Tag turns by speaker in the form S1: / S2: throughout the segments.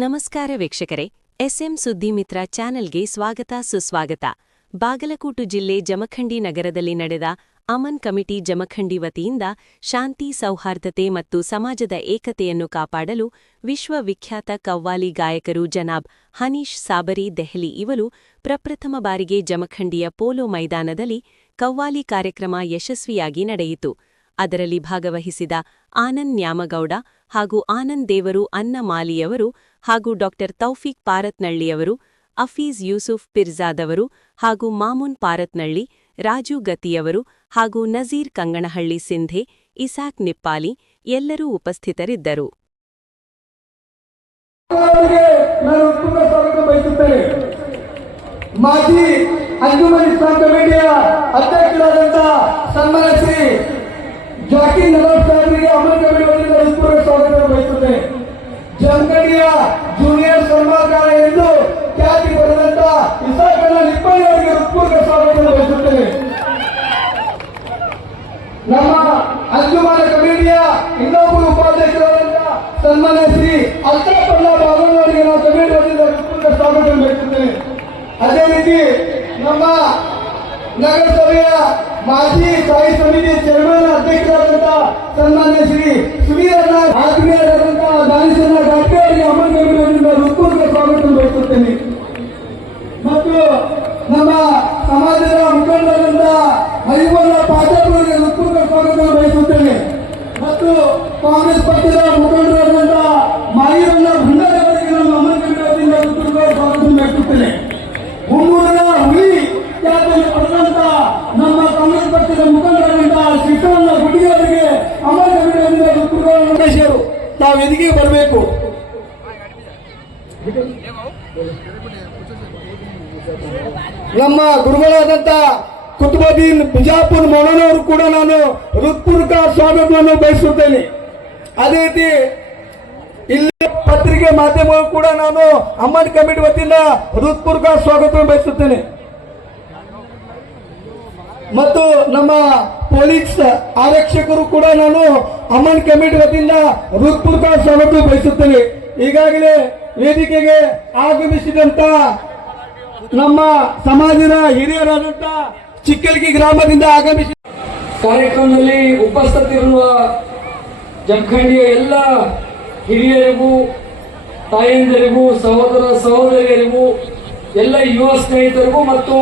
S1: ನಮಸ್ಕಾರ ವೀಕ್ಷಕರೇ, ಎಸ್ಎಂ ಸುದ್ದಿ ಮಿತ್ರ ಚಾನೆಲ್ಗೆ ಸ್ವಾಗತ ಸುಸ್ವಾಗತ. ಬಾಗಲಕೋಟು ಜಿಲ್ಲೆ ಜಮಖಂಡಿ ನಗರದಲ್ಲಿ ನಡೆದ ಅಮನ್ ಕಮಿಟಿ ಜಮಖಂಡಿ ವತಿಯಿಂದ ಶಾಂತಿ, ಸೌಹಾರ್ದತೆ ಮತ್ತು ಸಮಾಜದ ಏಕತೆಯನ್ನು ಕಾಪಾಡಲು ವಿಶ್ವವಿಖ್ಯಾತ ಕವ್ವಾಲಿ ಗಾಯಕರು ಜನಾಬ್ ಹನೀಶ್ ಸಾಬರಿ, ದೆಹಲಿ ಇವರು ಪ್ರಪ್ರಥಮ ಬಾರಿಗೆ ಜಮಖಂಡಿಯ ಪೋಲೋ ಮೈದಾನದಲ್ಲಿ ಕವ್ವಾಲಿ ಕಾರ್ಯಕ್ರಮ ಯಶಸ್ವಿಯಾಗಿ ನಡೆಯಿತು. ಅದರಲ್ಲಿ ಭಾಗವಹಿಸಿದ ಆನಂದ್ ನ್ಯಾಮಗೌಡ ಹಾಗೂ ಆನಂದ್ ದೇವರು, ಅನ್ನ ಮಾಲಿಯವರು ಹಾಗೂ ಡಾಕ್ಟರ್ ತೌಫೀಕ್ ಪಾರತ್ನಳ್ಳಿಯವರು ಅಫೀಜ್ ಯೂಸುಫ್ ಪಿರ್ಜಾದವರು ಹಾಗೂ ಮಾಮೂನ್ ಪಾರತ್ನಳ್ಳಿ, ರಾಜು ಗತಿಯವರು ಹಾಗೂ ನಜೀರ್ ಕಂಗಣಹಳ್ಳಿ ಸಿಂಧೆ, ಇಸಾಕ್ ನಿಪ್ಪಾಲಿ ಎಲ್ಲರೂ ಉಪಸ್ಥಿತರಿದ್ದರು.
S2: ಮಾಜಿ ಅಂಜುಮನ್ ಇಸ್ಲಾಂ ಕಮಿಟಿಯ ಅಧ್ಯಕ್ಷರಾದಂತ ಸನ್ಮಾನ ಶ್ರೀ ಜಾಕಿ ನವಾಬ್ ಸಾಹೇಬರಿಗೆ ಅಮೃತ ಕಮಿಟಿ ವತಿಯಿಂದ ಹೃತ್ಪೂರ್ವಕ ಸ್ವಾಗತ ಬಯಸುತ್ತೇನೆ. ಜಮಖಂಡಿಯ ಜೂನಿಯರ್ ಸನ್ಮಾನಕಾರ ಎಂದು ಖ್ಯಾತಿ ಪಡೆದಂತ ಇಸಾಕನ ನಿಪ್ಪಳ್ಳಿ ಅವರಿಗೆ ಹೃತ್ಪೂರ್ವಕ ಸ್ವಾಗತವನ್ನು ಬಯಸುತ್ತೇನೆ ನಮ್ಮ ಅಂಜುಮಾನ ಕಮಿಟಿಯ ಇನ್ನೊಬ್ಬರು ಉಪಾಧ್ಯಕ್ಷರಾದಂತ ಸನ್ಮಾನ್ಯ ಶ್ರೀ ಅಲ್ತಾಪಲ್ಲ ಬಾಬಣ್ಣವರಿಗೆ ನಾವು ಕಮಿಟಿ ವತಿಯಿಂದ ಹೃತ್ಪೂರ್ವಕ ಸ್ವಾಗತವನ್ನು ಬಯಸುತ್ತೇನೆ ಅದೇ ರೀತಿ ನಮ್ಮ ನಗರಸಭೆಯ ಮಾಜಿ ಸ್ಥಾಯಿ ಸಮಿತಿ ಚೇರ್ಮನ್ ಅಧ್ಯಕ್ಷರಾದಂತಹ ಸನ್ಮಾನ್ಯ ಶ್ರೀ ಸುವೀರಣ್ಣ ಆತ್ಮೀಯರಾದಂತಹ ದಾನಿಸನ ಘಾಟಿ ಅವರಿಗೆ ವತಿಯಿಂದ ಹೃತ್ಪೂರ್ವಕ ಸ್ವಾಗತ ಬಯಸುತ್ತೇನೆ. ಮತ್ತು ನಮ್ಮ ಸಮಾಜದ ಮುಖಂಡರಾದಂತಹ ಹರಿವಲ್ಲ ಪಾಠಕರಿಗೆ ಹೃತ್ಪೂರ್ವಕ ಸ್ವಾಗತ ಬಯಸುತ್ತೇನೆ. ಮತ್ತು ಕಾಂಗ್ರೆಸ್ ಪಕ್ಷದ ಮುಖಂಡರಾದಂತ ಮಾಯಿರಣ್ಣ ಭಂಡಾರವರಿಗೆ ನಮ್ಮ ಅಮಲ್ ಕಮಿಟಿ ವತಿಯಿಂದ ಹೃತ್ಪೂರ್ವಕ ಸ್ವಾಗತ ಬಯಸುತ್ತೇನೆ ಹುಣ್ಣೂರಿನ ಹುಲಿ ಖ್ಯಾತಿಯನ್ನು ಪಡೆದಂತ ನಮ್ಮ ಕಾಂಗ್ರೆಸ್ ಪಕ್ಷದ ಮುಖಂಡರಾದಂತ ಶ್ರೀಕಾಂತ ಗುಡಿ ಅವರಿಗೆ ಅಮಲ್ ಕಮಿಟಿ ವತಿಯಿಂದ ಹೃತ್ಪೂರ್ವಕ ತಾವು ಎದಿಗೆ ಬರಬೇಕು? ನಮ್ಮ ಗುರುಗಳಾದಂತ ಕುತುಬುದ್ದೀನ್ ಬಿಜಾಪುರ್ ಮೌಲಾನವರು ಕೂಡ ನಾನು ಹೃತ್ಪೂರ್ವಕ ಸ್ವಾಗತವನ್ನು ಬಯಸುತ್ತೇನೆ. ಅದೇ ರೀತಿ ಇಲ್ಲಿ ಪತ್ರಿಕೆ ಮಾಧ್ಯಮಗಳು ಕೂಡ ನಾನು ಅಮ್ಮನ್ ಕಮಿಟಿ ವತಿಯಿಂದ ಹೃತ್ಪೂರ್ವಕ ಸ್ವಾಗತವನ್ನು ಬಯಸುತ್ತೇನೆ. ಮತ್ತು ನಮ್ಮ ಪೊಲೀಸ್ ಆರಕ್ಷಕರು ಕೂಡ ನಾನು ಅಮನ್ ಕಮಿಟಿ ವತಿಯಿಂದ ಹೃತ್ಪೂರ್ವಕ ಸ್ವಾಗತ ಬಯಸುತ್ತೇನೆ. ಈಗಾಗಲೇ ವೇದಿಕೆಗೆ ಆಗಮಿಸಿದಂತ ನಮ್ಮ ಸಮಾಜದ ಹಿರಿಯರಾದಂತ ಚಿಕ್ಕಲಗಿ ಗ್ರಾಮದಿಂದ ಆಗಮಿಸಿ
S3: ಕಾರ್ಯಕ್ರಮದಲ್ಲಿ ಉಪಸ್ಥಿತರಿರುವ ಜಮಖಂಡಿಯ ಎಲ್ಲ ಹಿರಿಯರಿಗೂ, ತಾಯಂದಿರಿಗೂ, ಸಹೋದರ ಸಹೋದರಿಯರಿಗೂ, ಎಲ್ಲ ಯುವ ಸ್ನೇಹಿತರಿಗೂ ಮತ್ತು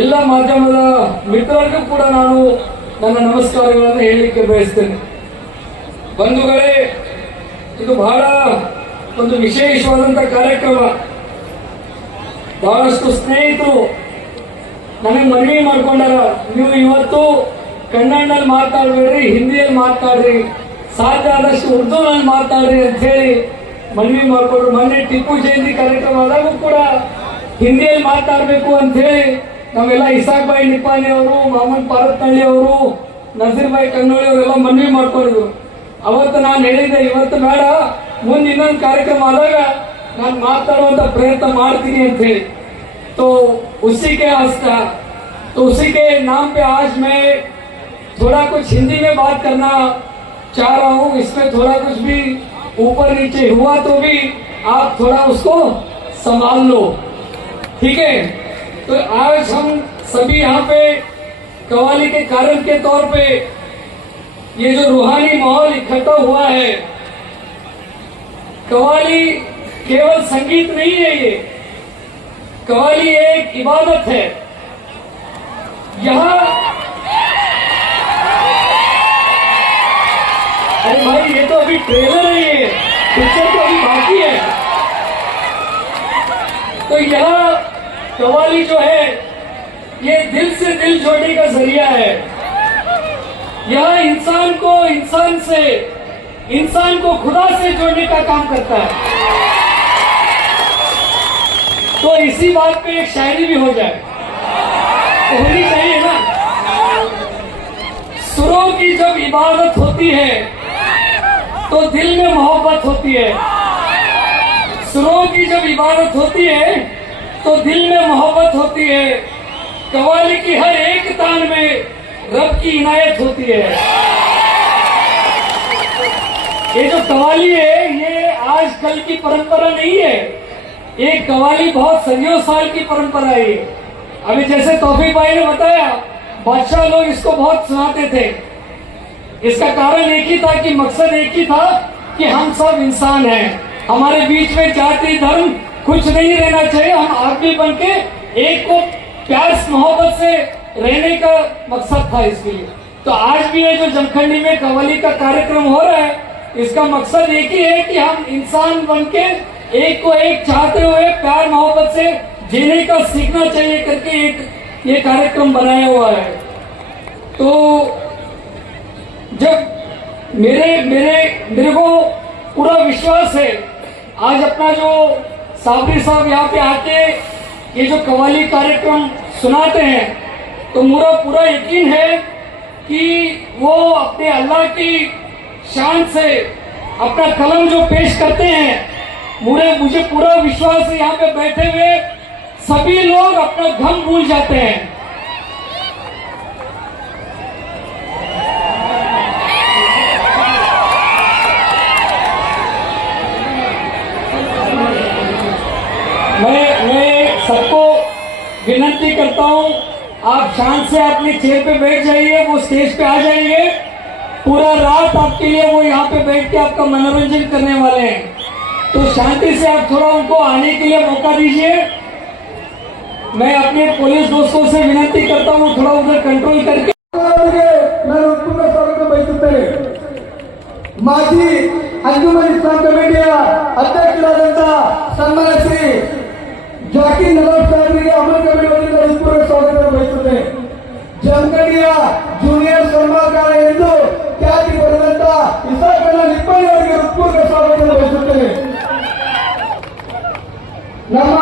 S3: ಎಲ್ಲ ಮಾಧ್ಯಮದ ಮಿತ್ರರಿಗೂ ಕೂಡ ನಾನು ನನ್ನ ನಮಸ್ಕಾರಗಳನ್ನು ಹೇಳಲಿಕ್ಕೆ ಬಯಸ್ತೇನೆ. ಬಂಧುಗಳೇ, ಇದು ಬಹಳ ಒಂದು ವಿಶೇಷವಾದಂತಹ ಕಾರ್ಯಕ್ರಮ. ಬಹಳಷ್ಟು ಸ್ನೇಹಿತರು ನನಗೆ ಮನವಿ ಮಾಡ್ಕೊಂಡಾರ, ನೀವು ಇವತ್ತು ಕನ್ನಡದಲ್ಲಿ ಮಾತಾಡ್ಬೇಡ್ರಿ, ಹಿಂದಿಯಲ್ಲಿ ಮಾತಾಡ್ರಿ, ಸಾಧ್ಯ ಆದಷ್ಟು ಉರ್ದುನಲ್ಲಿ ಮಾತಾಡ್ರಿ ಅಂತ ಹೇಳಿ ಮನವಿ ಮಾಡಿಕೊಂಡ್ರು ಮೊನ್ನೆ ಟಿಪ್ಪು ಜಯಂತಿ ಕಾರ್ಯಕ್ರಮ ಆದಾಗೂ ಕೂಡ ಹಿಂದಿಯಲ್ಲಿ ಮಾತಾಡಬೇಕು ಅಂತ ಹೇಳಿ ನಾವೆಲ್ಲ ಇಸಾಕ್ ಬಾಯಿ ನಿಪಾನಿ ಅವರು ಮಾಮೂನ್ ಪಾರತ್ನಳ್ಳಿ ಅವರು ನಜೀರ್ ಬಾಯಿ ಕನ್ನೋಳಿ ಅವರೆಲ್ಲ ಮನವಿ ಮಾಡ್ಕೊಂಡಿದ್ರು ಅವತ್ತು ನಾನು ಹೇಳಿದೆ ಇವತ್ತು ಬೇಡ ಮುಂದೆ ಇನ್ನೊಂದು ಕಾರ್ಯಕ್ರಮ ಆದಾಗ ನಾನು ಮಾತಾಡುವಂತ ಪ್ರಯತ್ನ ಮಾಡ್ತೀನಿ ಅಂತ ಹೇಳಿ तो उसी के आस्था तो उसी के नाम पे आज मैं थोड़ा कुछ हिंदी में बात करना चाह रहा हूँ इसमें थोड़ा कुछ भी ऊपर नीचे हुआ तो भी आप थोड़ा उसको संभाल लो ठीक है तो आज हम सभी यहाँ पे कवाली के कारण के तौर पे ये जो रूहानी माहौल इकट्ठा हुआ है कवाली केवल संगीत नहीं है ये कवाली एक इबादत है। यहाँ अरे भाई, ये तो अभी ट्रेलर है ये पिक्चर तो अभी बाकी है। तो यहाँ कवाली जो है, ये दिल से दिल जोड़ने का ज़रिया है। यह इंसान को इंसान से, इंसान को खुदा से जोड़ने का काम करता है। तो इसी बात पे एक शायरी भी हो जाए। तो होनी चाहिए ना? सुरों की जब इबादत होती है तो दिल में मोहब्बत होती है। सुरों की जब इबादत होती है तो दिल में मोहब्बत होती है। कवाली की हर एक तान में रब की इनायत होती है। ये जो कवाली है, ये आजकल की परंपरा नहीं है। ये कवाली बहुत सदियों साल की परंपरा है। अभी जैसे तौफीक भाई ने बताया, बादशाह लोग इसको बहुत सुनाते थे। इसका कारण एक ही था कि मकसद एक ही था कि हम सब इंसान हैं। हमारे बीच में जाति, धर्म कुछ नहीं रहना चाहिए। हम आदमी बन के एक को प्यार मोहब्बत से रहने का मकसद था इसके लिए। तो आज भी ये जो जमखंडी में कव्वाली का कार्यक्रम हो रहा है, इसका मकसद एक ही है कि हम इंसान बन के एक को एक चाहते हुए प्यार मोहब्बत से जीने का सीखना चाहिए करके एक ये कार्यक्रम बनाया हुआ है। तो जब मेरे मेरे मेरे को पूरा विश्वास है, आज अपना जो साबरी साहब यहाँ पे आके ये जो कवाली कार्यक्रम सुनाते हैं तो मेरा पूरा यकीन है कि वो अपने अल्लाह की शान से अपना कलम जो पेश करते हैं, मुझे मुझे पूरा विश्वास है यहाँ पे बैठे हुए सभी लोग अपना घम भूल जाते हैं मैं मैं सबको विनती करता हूँ आप शांत से अपनी चेयर पे बैठ जाइए वो स्टेज पे आ जाएंगे पूरा रात आपके लिए वो यहाँ पे बैठ के आपका मनोरंजन करने वाले हैं तो शांति से आप थोड़ा उनको आने के लिए मौका दीजिए मैं अपने पुलिस दोस्तों से विनती करता हूँ थोड़ा उधर कंट्रोल करके
S2: ಅವರಿಗೆ ನಾನು ಉತ್ತಮ ಸ್ವಾಗತ ಬಯಸುತ್ತೇನೆ ಮಾಜಿ ಅಂಜುಮನ್ ಇಸ್ಲಾಂ ಕಮಿಟಿಯ ಅಧ್ಯಕ್ಷರಾದಂತ ಸನ್ಮಾನ ಶ್ರೀ ಜಾಕಿರ್ ನವಾಬ್ ಸಾಹೇಬರಿಗೆ ಅಮರ್ ಕಮಿಟಿ ಜಮಖಂಡಿಯ ಜೂನಿಯರ್ ಸನ್ಮಾನಕಾರ ಎಂದು ಖ್ಯಾತಿ ಪಡೆದಂತ ಇಸಾಕಣ್ಣ ನಿಪ್ಪಳ್ಳಿ ಅವರಿಗೆ ಹೃತ್ಪೂರ್ವಕ ಸ್ವಾಗತವನ್ನು ಬಯಸುತ್ತೇನೆ ನಮ್ಮ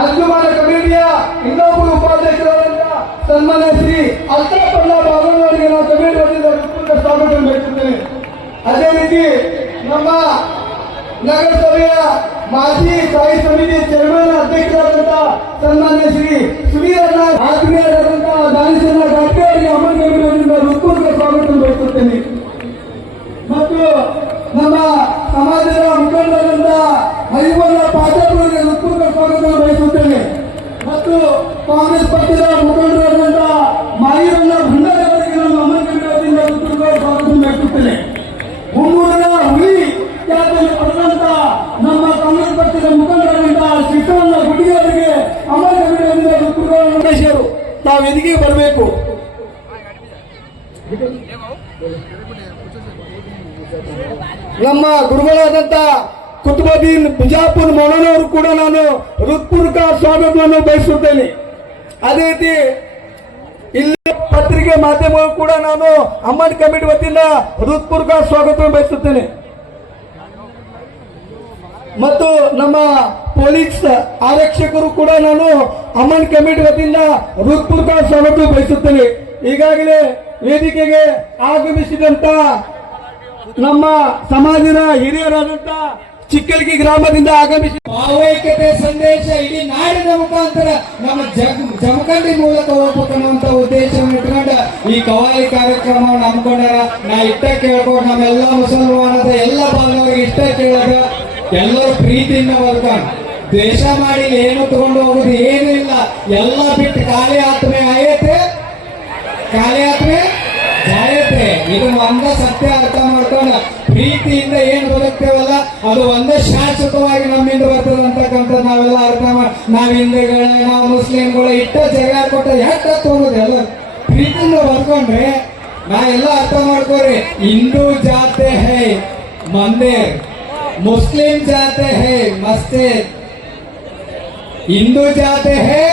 S2: ಅಂಜುಮಾನ ಕಮಿಟಿಯ ಇನ್ನೊಬ್ಬರು ಉಪಾಧ್ಯಕ್ಷರಾದಂತ ಸನ್ಮಾನ್ಯ ಶ್ರೀ ಅಲ್ತಾಪಣ್ಣ ಬಾಬಣ್ಣವರಿಗೆ ನಾವು ಕಮಿಟಿ ವತಿಯಿಂದ ಹೃತ್ಪೂರ್ವಕ ಸ್ವಾಗತವನ್ನು ಬಯಸುತ್ತೇನೆ ಅದೇ ರೀತಿ ನಮ್ಮ ನಗರಸಭೆಯ ಮಾಜಿ ಸ್ಥಾಯಿ ಸಮಿತಿ ಚೇರ್ಮನ್ ಅಧ್ಯಕ್ಷರಾದಂತ ಸನ್ಮಾನ್ಯ ಶ್ರೀ ಸುವೀರಣ್ಣ ಆತ್ಮೀಯರಾದಂತ ದಾನಿಸಣ್ಣ ಘಾಟಿ ಅವರಿಗೆ ಅಮರ್ ಕಮಿಟಿ ವತಿಯಿಂದ ಹೃತ್ಪೂರ್ವಕ ಸ್ವಾಗತ ಬಯಸುತ್ತೇನೆ. ಮತ್ತು ನಮ್ಮ ಸಮಾಜದ ಮುಖಂಡರಾದಂತ ಹರಿವಲ್ಲ ಪಾಠಗಳಿಗೆ ಹೃತ್ಪೂರ್ವಕ ಸ್ವಾಗತ ಬಯಸುತ್ತೇನೆ. ಮತ್ತು ಕಾಂಗ್ರೆಸ್ ಪಕ್ಷದ ಮುಖಂಡರಾದಂತ ಮಾಯಿರಣ್ಣ ಭಂಡಾರಿ ಅವರಿಗೆ ನಮ್ಮ ಅಮರ್ ಕಮಿಟಿ ವತಿಯಿಂದ ಹೃತ್ಪೂರ್ವಕ ಸ್ವಾಗತ ಬಯಸುತ್ತೇನೆ ಹುಮ್ಮೂರಿನ ಹುಲಿ ಖ್ಯಾತಿಯನ್ನು ಪಡೆದಂತ ನಮ್ಮ ಕಾಂಗ್ರೆಸ್ ಪಕ್ಷದ ಮುಖಂಡರಾದಂತ ಶ್ರೀಕರಣ್ಣ ಗುಡಿಗೆ ಅವರಿಗೆ ಅಮರ್ ಕಮಿಟಿ ವತಿಯಿಂದ ಹೃತ್ಪೂರ್ವಕ ವೆಂಕಟೇಶರು ಎದಿಗೆ ಬರಬೇಕು? ನಮ್ಮ ಗುರುಗಳಾದಂತ ಕುತುಬುದ್ದೀನ್ ಬಿಜಾಪುರ್ ಮೌಲನವರು ಕೂಡ ನಾನು ಹೃತ್ಪೂರ್ವಕ ಸ್ವಾಗತವನ್ನು ಬಯಸುತ್ತೇನೆ. ಅದೇ ರೀತಿ ಇಲ್ಲಿ ಪತ್ರಿಕೆ ಮಾಧ್ಯಮಗಳು ಕೂಡ ನಾನು ಅಮ್ಮನ್ ಕಮಿಟಿ ವತಿಯಿಂದ ಹೃತ್ಪೂರ್ವಕ ಸ್ವಾಗತವನ್ನು ಬಯಸುತ್ತೇನೆ. ಮತ್ತು ನಮ್ಮ ಪೊಲೀಸ್ ಆರಕ್ಷಕರು ಕೂಡ ನಾನು ಅಮನ್ ಕಮಿಟಿ ವತಿಯಿಂದ ಹೃತ್ಪೂರ್ವಕ ಸ್ವಾಗತ ಬಯಸುತ್ತೇನೆ. ಈಗಾಗಲೇ ವೇದಿಕೆಗೆ ಆಗಮಿಸಿದಂತ ನಮ್ಮ ಸಮಾಜದ ಹಿರಿಯರಾದಂತ ಚಿಕ್ಕಲಿಗಿ ಗ್ರಾಮದಿಂದ ಆಗಮಿಸಿ
S4: ಭಾವೈಕ್ಯತೆ ಸಂದೇಶ ಇಡೀ ನಾಡಿನ ಮುಖಾಂತರ ನಮ್ಮ ಜಮಖಂಡಿ ಮೂಲಕ ಹೋಗ್ಬೇಕನ್ನುವಂತ ಉದ್ದೇಶವನ್ನು ಇಟ್ಕೊಂಡು ಈ ಕವಾಲಿ ಕಾರ್ಯಕ್ರಮವನ್ನು ಹಮ್ಮಿಕೊಂಡಾರ ನಾ ಇಷ್ಟ ಕೇಳ್ಕೊಂಡು ನಮ್ಮೆಲ್ಲ ಮುಸಲ್ಮಾನದ ಎಲ್ಲ ಬಾಂಧವರಿಗೆ ಇಷ್ಟ ಕೇಳೋದು. ಎಲ್ಲರೂ ಪ್ರೀತಿಯಿಂದ ಬದುಕೊಂಡು ದ್ವೇಷ ಮಾಡಿ ಏನು ತಗೊಂಡು ಹೋಗುದು ಏನೂ ಇಲ್ಲ ಎಲ್ಲ ಬಿಟ್ಟು ಖಾಲಿ ಆತ್ಮೆ ಆಯತೆ? ಖಾಲಿ ಆತ್ಮೆ? ಜಾಯತೆ. ಇದು ಒಂದ ಸತ್ಯ ಅರ್ಥ ಮಾಡ್ಕೊಂಡು. ಪ್ರೀತಿಯಿಂದ ಏನು ಬದುಕ್ತೇವಲ್ಲ, ಅದು ಒಂದೇ ಶಾಶ್ವತವಾಗಿ ನಮ್ಮಿಂದ ಬರ್ತದೆ ಅಂತಕ್ಕಂಥ ನಾವೆಲ್ಲ ಅರ್ಥ ಮಾಡಿ ನಾವು ಹಿಂದೂಗಳ, ನಾವು ಮುಸ್ಲಿಂಗಳು ಇಟ್ಟ ಜಗಳ ಕೊಟ್ಟ ಯಾಕೆ ಹೋಗೋದು ಎಲ್ಲ? ಪ್ರೀತಿಯಿಂದ ಬರ್ಕೊಂಡ್ರೆ ನಾವೆಲ್ಲ ಅರ್ಥ ಮಾಡ್ಕೋರಿ ಹಿಂದೂ ಜಾತೆ ಹೇ, ಮಂದಿರ್. ಮುಸ್ಲಿಂ ಜಾತೆ ಹೇ, ಮಸ್ಜಿದ್. हिंदू जाते हैं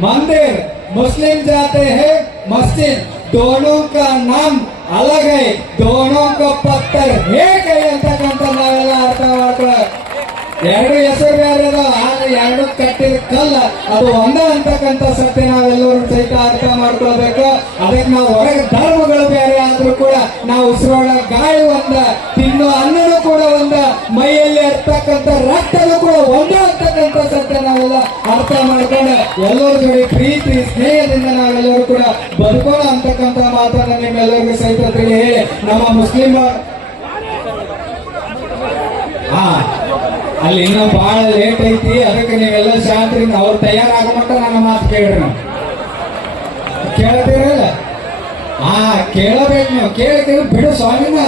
S4: मंदिर मुस्लिम जाते हैं मस्जिद दोनों का नाम अलग है दोनों का पत्थर एक है ಅಂತಕ್ಕಂಥ ನಾವೆಲ್ಲ ಅರ್ಥ ಮಾಡ್ಕೊಳ್ಳ ಎರಡು ಹೆಸರು ಬೇರೆ ಅದಾವ, ಆದ್ರೆ ಎರಡು ಕಟ್ಟಿದ ಕಲ್ಲ ಅದು ಒಂದೇ ಅಂತಕ್ಕಂಥ ಸತ್ಯ ನಾವೆಲ್ಲರೂ ಸಹಿತ ಅರ್ಥ ಮಾಡ್ಕೊಳ್ಬೇಕು ಅದಕ್ಕೆ ನಾವು ಹೊರಗೆ ಧರ್ಮಗಳು ಬೇರೆ ಆದ್ರೂ ಕೂಡ ನಾವು ಉಸಿರೋಡ ಗಾಳಿ ಒಂದ ತಿನ್ನೋ ಅನ್ನನೂ ಕೂಡ ಒಂದ ಮೈಯಲ್ಲಿ ಇರ್ತಕ್ಕಂಥ ರಕ್ತವೂ ಕೂಡ ಒಂದೇ ಅಂತಕ್ಕಂಥ ಸತ್ಯ ನಾವೆಲ್ಲ ಅರ್ಥ ಮಾಡ್ಕೊಂಡು. ಎಲ್ಲರ ಜೋಡಿ ಪ್ರೀತಿ, ಸ್ನೇಹದಿಂದ ನಾವೆಲ್ಲರೂ ಕೂಡ ಬದುಕೋಣ ಅಂತಕ್ಕಂಥ ಮಾತನ್ನ ನಿಮ್ಮೆಲ್ಲರಿಗೂ ಸಹಿತ ತಿಳಿ ನಮ್ಮ ಮುಸ್ಲಿಂ ಹಾ, ಅಲ್ಲಿ ಇನ್ನೂ ಬಹಳ ಲೇಟ್ ಐತಿ. ಅದಕ್ಕೆ ನೀವೆಲ್ಲ ಶಾಂತಿಯಿಂದ ಅವ್ರು ತಯಾರಾಗೋ ಮಟ್ಟ ನನ್ನ ಮಾತು ಕೇಳ್ರಿ ಕೇಳ್ತೀರಲ್ಲ? ಹಾ, ಕೇಳಬೇಕು ನೀವು. ಕೇಳ್ತೀವಿ ಬಿಡು ಸ್ವಾಮಿನ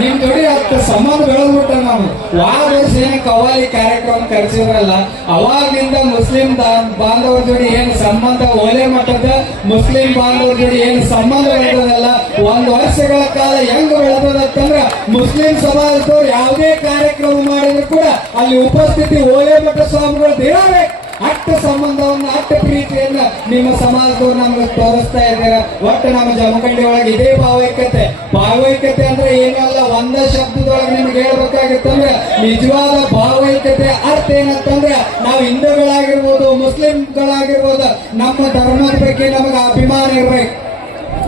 S4: ನಿಮ್ ಕಡೆ ಅತ್ತ ಸಂಬಂಧ ಬೆಳೆದ್ಬಿಟ್ಟ ನಾವು ವಾರ ವರ್ಷ ಏನು ಕವಾಲಿ ಕಾರ್ಯಕ್ರಮ ಕರೆಸಿದ್ರಲ್ಲ, ಅವಾಗಿಂದ ಮುಸ್ಲಿಂ ಬಾಂಧವರ ಜೋಡಿ ಏನು ಸಂಬಂಧ ಒಲೆ ಮಟ್ಟದ ಮುಸ್ಲಿಂ ಬಾಂಧವರ ಜೋಡಿ ಏನು ಸಂಬಂಧ ಬೆಳೆದದಲ್ಲ, ಒಂದ್ ವರ್ಷಗಳ ಕಾಲ ಹೆಂಗ್ ಬೆಳೆದದಂತಂದ್ರ ಮುಸ್ಲಿಂ ಸಮಾಜದವ್ರು ಯಾವುದೇ ಕಾರ್ಯಕ್ರಮ ಮಾಡಿದ್ರು ಕೂಡ ಅಲ್ಲಿ ಉಪಸ್ಥಿತಿ ಓಲೆ ಮಠ ಸ್ವಾಮಿಗಳು ಇರಬೇಕು ಅಟ್ಟ ಸಂಬಂಧವನ್ನ ಅಟ್ಟ ಪ್ರೀತಿಯನ್ನ ನಿಮ್ಮ ಸಮಾಜದವ್ರು ನಮ್ಗೆ ತೋರಿಸ್ತಾ ಇದ್ದಾರೆ. ಒಟ್ಟು ನಮ್ಮ ಜಮಖಂಡಿ ಒಳಗೆ ಇದೇ ಭಾವೈಕ್ಯತೆ. ಭಾವೈಕ್ಯತೆ ಅಂದ್ರೆ ಏನಲ್ಲ ಒಂದ ಶಬ್ದದೊಳಗೆ ನಿಮ್ಗೆ ಹೇಳ್ಬೇಕಾಗಿತ್ತಂದ್ರೆ ನಿಜವಾದ ಭಾವೈಕ್ಯತೆ ಅರ್ಥ ಏನಂತಂದ್ರೆ ನಾವು ಹಿಂದೂಗಳಾಗಿರ್ಬೋದು ಮುಸ್ಲಿಂಗಳಾಗಿರ್ಬೋದು ನಮ್ಮ ಧರ್ಮದ ಬಗ್ಗೆ ನಮಗೆ ಅಭಿಮಾನ ಇರ್ಬೇಕು.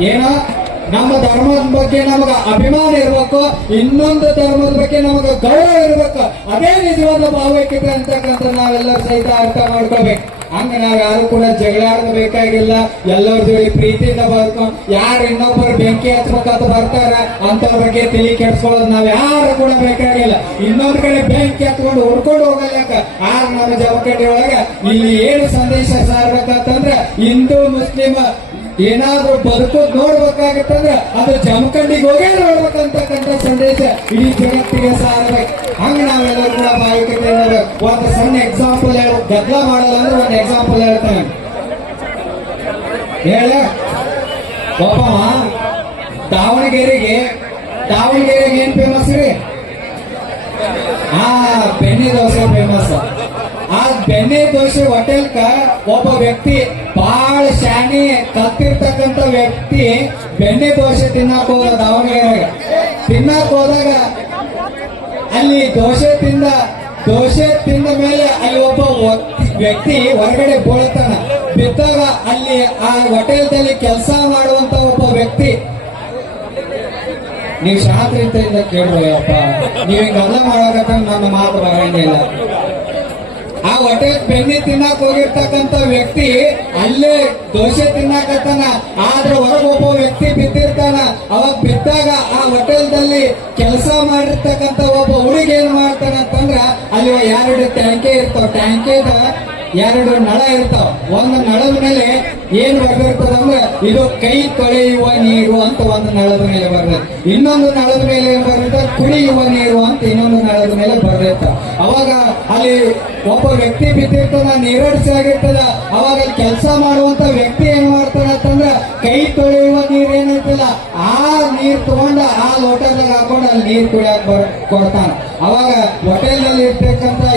S4: ಏನೋ? ನಮ್ಮ ಧರ್ಮದ ಬಗ್ಗೆ ನಮಗ ಅಭಿಮಾನ ಇರಬೇಕು, ಇನ್ನೊಂದು ಧರ್ಮದ ಬಗ್ಗೆ ನಮಗ ಗೌರವ ಇರಬೇಕು, ಅದೇ ನಿಜವಾದ ಭಾವೈಕ್ಯತೆ ಅಂತಕ್ಕಂಥ ನಾವೆಲ್ಲರೂ ಸಹಿತ ಅರ್ಥ ಮಾಡ್ಕೋಬೇಕು. ಹಂಗ ನಾವ್ ಯಾರು ಕೂಡ ಜಗಳಾಡೋದು ಬೇಕಾಗಿಲ್ಲ ಎಲ್ಲರ ಜೊತೆ ಪ್ರೀತಿಯಿಂದ ಬರ್ಕೊ ಯಾರು ಇನ್ನೊಬ್ಬರು ಬೆಂಕಿ ಹಚ್ಬೇಕಂತ ಬರ್ತಾರ ಅಂತವ್ರ ಬಗ್ಗೆ ತಿಳಿ ಕೆಡ್ಸ್ಕೊಳ್ಳೋದು ನಾವ್ ಯಾರು ಕೂಡ ಬೇಕಾಗಿಲ್ಲ. ಇನ್ನೊಂದ್ ಕಡೆ ಬೆಂಕಿ ಹತ್ಕೊಂಡು ಹುಡ್ಕೊಂಡು ಹೋಗಲಕ್ಕ ಆಗ ನಮ್ಮ ಜಮಖಂಡಿ ಒಳಗ ಇಲ್ಲಿ ಏನು ಸಂದೇಶ ಸಾರ್ಬೇಕಂತಂದ್ರೆ ಹಿಂದೂ ಮುಸ್ಲಿಂ ಏನಾದ್ರೂ ಬದುಕೋದ್ ನೋಡ್ಬೇಕಾಗತ್ತಂದ್ರೆ ಅದು ಜಮಖಂಡಿಗೆ ಹೋಗೇ ನೋಡ್ಬೇಕಂತಕ್ಕಂಥ ಸಂದೇಶ ಇಡೀ ಜಗತ್ತಿಗೆ ಸಾರಬೇಕು ಹಂಗ ನಾವೆಲ್ಲರೂ ಕೂಡ ಬಾಯಕತೆ ಒಂದು ಸಣ್ಣ ಎಕ್ಸಾಂಪಲ್ ಹೇಳ. ಗದ್ದಲ ಮಾಡಲ್ಲ ಅಂದ್ರೆ ಒಂದು ಎಕ್ಸಾಂಪಲ್ ಹೇಳ್ತಾನೆ. ಹೇಳ. ದಾವಣಗೆರೆಗೆ ದಾವಣಗೆರೆಗೆ ಏನ್ ಫೇಮಸ್ ರೀ? ಹಾ ಬೆಣ್ಣೆ ದೋಸೆ ಫೇಮಸ್ ಆ ಬೆಣ್ಣೆ ದೋಸೆ ಹೋಟೆಲ್ಕ ಒಬ್ಬ ವ್ಯಕ್ತಿ ಬಹಳ ಶಾಣಿ ಕತ್ತಿರ್ತಕ್ಕಂಥ ವ್ಯಕ್ತಿ ಬೆಣ್ಣೆ ದೋಸೆ ತಿನ್ನಕ್ ಹೋದ ದಾವಣಗೆರೆಗೆ ತಿನ್ನಕ್ ಹೋದಾಗ ಅಲ್ಲಿ ದೋಸೆ ತಿಂದ ದೋಸೆ ತಿಂದ ಮೇಲೆ ಅಲ್ಲಿ ಒಬ್ಬ ವ್ಯಕ್ತಿ- ಹೊರಗಡೆ ಬೀಳ್ತಾನ. ಬಿದ್ದಾಗ ಅಲ್ಲಿ ಆ ಹೋಟೆಲ್ದಲ್ಲಿ ಕೆಲಸ ಮಾಡುವಂತ ಒಬ್ಬ ವ್ಯಕ್ತಿ, ನೀವು ಶಾಂತ ಕೇಳ್ರಿ ಅಪ್ಪ. ನೀವ್ ಹಿಂಗೆಲ್ಲ ಮಾಡಬೇಕಂತ ನನ್ನ ಮಾತು ಬರಂಗಿಲ್ಲ. ಹೊಟ್ಟೆ ಬೆನ್ನಿ ತಿನ್ನಕ್ ಹೋಗಿರ್ತಕ್ಕಂತ ವ್ಯಕ್ತಿ ಅಲ್ಲೇ ದೋಸೆ ತಿನ್ನಕತ್ತಾನ. ಆದ್ರೆ ಒಬ್ಬ ವ್ಯಕ್ತಿ ಬಿದ್ದಿರ್ತಾನ. ಅವಾಗ ಬಿದ್ದಾಗ ಆ ಹೋಟೆಲ್ದಲ್ಲಿ ಕೆಲಸ ಮಾಡಿರ್ತಕ್ಕಂತ ಒಬ್ಬ ಹುಡುಗ ಏನ್ ಮಾಡ್ತಾನ ಅಂತಂದ್ರ ಅಲ್ಲಿ ಎರಡು ಟ್ಯಾಂಕೆ ಇರ್ತಾವ. ಟ್ಯಾಂಕೆದ ಎರಡು ನಳ ಇರ್ತಾವ. ಒಂದು ನಳದ ಮೇಲೆ ಏನ್ ಬರ್ದಿರ್ತದ ಅಂದ್ರೆ ಇದು ಕೈ ತೊಳೆಯುವ ನೀರು ಅಂತ ಒಂದು ನಳದ ಮೇಲೆ ಬರ್ದ. ಇನ್ನೊಂದು ನಳದ ಮೇಲೆ ಏನ್ ಬರ್ದಿರ್ತ ಕುಡಿಯುವ ನೀರು ಅಂತ ಇನ್ನೊಂದು ನಳದ ಮೇಲೆ ಬರ್ದಿರ್ತಾವ ಅವಾಗ ಅಲ್ಲಿ ಒಬ್ಬ ವ್ಯಕ್ತಿ ಬಿದ್ದಿರ್ತದ ನೀರಡಿಸಿ ಆಗಿರ್ತದ. ಅವಾಗ ಅಲ್ಲಿ ಕೆಲಸ ಮಾಡುವಂತ ವ್ಯಕ್ತಿ ಏನ್ ಮಾಡ್ತಾನ ಅಂತಂದ್ರ ಕೈ ತೊಳೆಯುವ ನೀರ್ ಏನೈತಿಲ್ಲ, ಆ ನೀರ್ ತಗೊಂಡ ಆ ಲೋಟದಾಗ ಹಾಕೊಂಡು ಅಲ್ಲಿ ನೀರ್ ಕುಡಿಯಾಕ ಬರ್ ಕೊಡ್ತಾನ. ಅವಾಗ ಹೋಟೆಲ್ನಲ್ಲಿ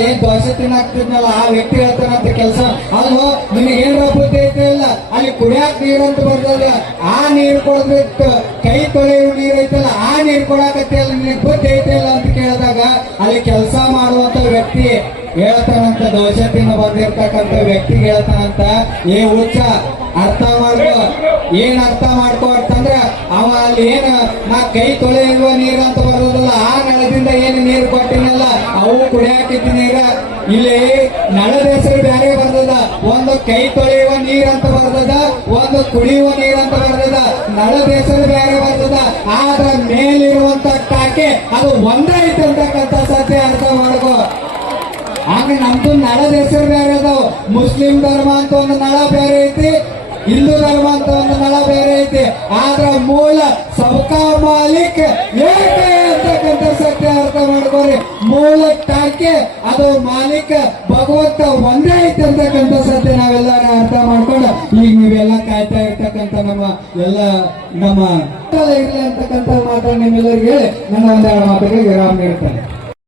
S4: ಏನ್ ದೋಸೆ ತಿನ್ನಾಕ್ತಿದ್ನಲ್ಲ ಆ ವ್ಯಕ್ತಿ ಹೇಳ್ತಾನಂತ ಕೆಲಸ. ಅಲ್ವೋ ನಿಮಗೆ ಏನ್ ಐತೆ ಇಲ್ಲ? ಅಲ್ಲಿ ಕುಡಿಯಾಕ ನೀರಂತ ಬರ್ತದ. ಆ ನೀರ್ ಕೊಡ್ಬಿಟ್ಟು ಕೈ ತೊಳೆಯುವ ನೀರ್ ಐತಲ್ಲ, ಆ ನೀರ್ ಕೊಡಾಕತ್ತಿಲ್ಲ ನಿನಗೆ ಬುದ್ಧಿ ಐತೆ ಇಲ್ಲ ಅಂತ ಕೇಳಿದಾಗ ಅಲ್ಲಿ ಕೆಲಸ ಮಾಡುವಂತ ವ್ಯಕ್ತಿ ಹೇಳ್ತಾನಂತ ದೋಸೆ ತಿನ್ನ ಬಂದಿರ್ತಕ್ಕಂಥ ವ್ಯಕ್ತಿ ಹೇಳ್ತಾನಂತ, ಏ ಹುಚ್ಚ, ಅರ್ಥ ಮಾಡ್ಕೋ. ಏನ್ ಅರ್ಥ ಮಾಡ್ಕೋ ಅಂತಂದ್ರ, ಅವ ಅಲ್ಲಿ ಏನ, ನಾ ಕೈ ತೊಳೆಯುವ ನೀರ್ ಅಂತ ಬರೋದಲ್ಲ ಏನ್ ನೀರ್ ಕೊಟ್ಟಿನಲ್ಲ ಅವು ಕುಡಿಯಾಕ ನೀರ ಇಲ್ಲಿ ನಳದ ಹೆಸರು ಬೇರೆ ಬರ್ತದ. ಒಂದು ಕೈ ತೊಳೆಯುವ ನೀರ್ ಬರ್ತದ, ಒಂದು ಕುಡಿಯುವ ನೀರ್ ಅಂತ ಬರ್ತದ, ನಳದ ಹೆಸರು ಬೇರೆ ಬರ್ತದ. ಆದ್ರ ಮೇಲಿರುವಂತ ಟಾಕೆ ಅದು ಒಂದೇ ಐತೆ ಅಂತಕ್ಕಂಥ ಸತ್ಯ ಅರ್ಥ ಮಾಡ್ಕೋ. ಆಗ ನಮ್ದು ನಳದ ಹೆಸರು ಬೇರೆ ಅದಾವ. ಮುಸ್ಲಿಂ ಧರ್ಮ ಅಂತ ಒಂದು ನಳ ಬೇರೆ ಐತಿ, ಹಿಂದೂ ಧರ್ಮ ಅಂತ ಒಂದು ನಳ ಬೇರೆ ಐತಿ. ಆದ್ರ ಮೂಲ ಸಬ್ಕಾ ಮಾಲಿಕ್ ಏಕೆ? ಮಾಡ್ಕೋರಿ ಮೂಲ ಟಾಕೆ ಅದು ಮಾಲೀಕ ಭಗವಂತ ಒಂದೇ ಐತಿ ಅಂತಕ್ಕಂಥ ಸತ್ಯ ನಾವೆಲ್ಲ ಅರ್ಥ ಮಾಡ್ಕೊಂಡು, ಈಗ ನೀವೆಲ್ಲ ಕಾಯ್ತಾ ಇರ್ತಕ್ಕಂಥ ನಮ್ಮ ಎಲ್ಲ ನಮ್ಮ ಇರಲಿ ಅಂತಕ್ಕಂಥ ಮಾತ್ರ ನಿಮ್ಮೆಲ್ಲರಿಗೆ ಹೇಳಿ. ನನ್ನ ಒಂದೆರಡು ಮಾತುಗಳಿಗೆ ವಿರಾಮ ನೀಡ್ತೇನೆ.